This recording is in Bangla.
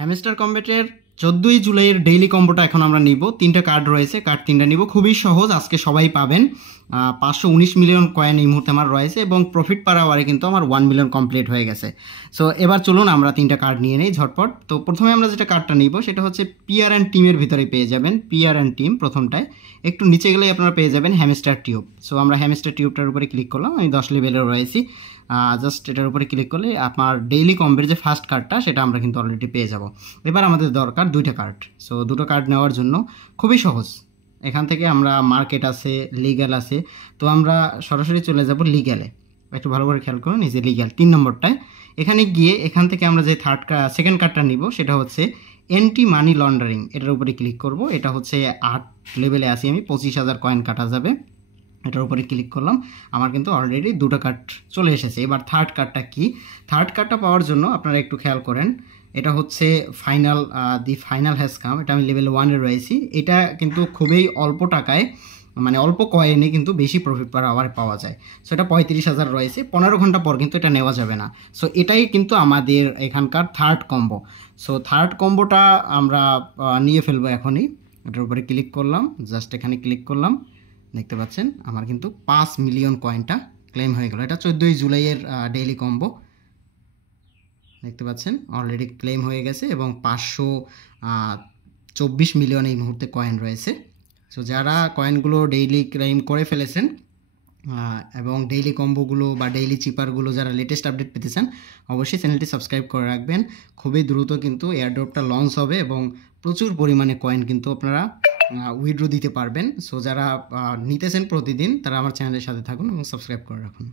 হ্যামস্টার কম্বেটের 14ই জুলাইয়ের ডেইলি কম্বোটা এখন আমরা নিব। 3টা কার্ড রয়েছে, কার্ড 3টা নিব। খুবই সহজ, আজকে সবাই পাবেন। 519 মিলিয়ন কয়েন এই মুহূর্তে আমার রয়েছে এবং প্রফিট পার আওয়ারে কিন্তু আমার 1 মিলিয়ন কমপ্লিট হয়ে গেছে। সো এবার চলুন আমরা 3টা কার্ড নিয়ে নেই ঝটপট। তো প্রথমে আমরা যেটা কার্ডটা নিব সেটা হচ্ছে পিয়ার অ্যান্ড টিমের ভিতরে পেয়ে যাবেন। পিয়ার অ্যান্ড টিম প্রথমটায়, একটু নিচে গেলেই আপনারা পেয়ে যাবেন হ্যামস্টার টিউব। সো আমরা হ্যামস্টার টিউবটার উপরে ক্লিক করলাম। আমি 10 লেভেলে রয়েছি। জাস্ট এটার উপরে ক্লিক করলে আপনার ডেইলি কম্বের যে ফার্স্ট কার্ডটা সেটা আমরা কিন্তু অলরেডি পেয়ে যাব। এবার আমাদের দরকার 2টা কার্ড। সো 2টো কার্ড নেওয়ার জন্য খুবই সহজ। এখান থেকে আমরা মার্কেট আছে, লিগ্যাল আছে, তো আমরা সরাসরি চলে যাব লিগ্যালে। একটু ভালো করে খেয়াল করুন, এই যে লিগ্যাল 3 নম্বরটায়। এখানে গিয়ে এখান থেকে আমরা যে সেকেন্ড কার্ডটা নিব সেটা হচ্ছে অ্যান্টি মানি লন্ডারিং। এটার উপরে ক্লিক করব। এটা হচ্ছে 8 লেভেলে আছি আমি, 25,000 কয়েন কাটা যাবে। এটার উপরে ক্লিক করলাম। আমার কিন্তু অলরেডি 2টা কার্ড চলে এসেছে। এবার থার্ড কার্ডটা কি? থার্ড কার্ডটা পাওয়ার জন্য আপনারা একটু খেয়াল করেন, এটা হচ্ছে দি ফাইনাল হ্যাজ কাম। এটা আমি লেভেল 1-এ রয়েছি। এটা কিন্তু খুবই অল্প টাকায়, মানে অল্প কয়েনে কিন্তু বেশি প্রফিট পার আওয়ার পাওয়া যায়। সো এটা 35,000 রয়েছে। 15 ঘন্টা পর কিন্তু এটা নেওয়া যাবে না। সো এটাই কিন্তু আমাদের এখানকার থার্ড কম্বো। সো থার্ড কম্বোটা আমরা নিয়ে ফেলবো এখনই। এটার উপরে ক্লিক করলাম, জাস্ট এখানে ক্লিক করলাম। দেখতে পাচ্ছেন আমার কিন্তু 5 মিলিয়ন কয়েনটা ক্লেম হয়ে গেল। এটা 14ই জুলাইয়ের ডেইলি কম্বো। দেখতে পাচ্ছেন অলরেডি ক্লেম হয়ে গেছে এবং 524 মিলিয়ন এই মুহূর্তে কয়েন রয়েছে। সো যারা কয়েনগুলো ডেইলি ক্লেম করে ফেলেছেন এবং ডেইলি কম্বোগুলো বা ডেইলি চিপারগুলো যারা লেটেস্ট আপডেট পেতে চান, অবশ্যই চ্যানেলটি সাবস্ক্রাইব করে রাখবেন। খুবই দ্রুত কিন্তু এয়ারড্রপটা লঞ্চ হবে এবং প্রচুর পরিমাণে কয়েন কিন্তু আপনারা উইথড্র দিতে পারবেন। সো যারা নিতেছেন প্রতিদিন তারা আমার চ্যানেলের সাথে থাকুন এবং সাবস্ক্রাইব করে রাখুন।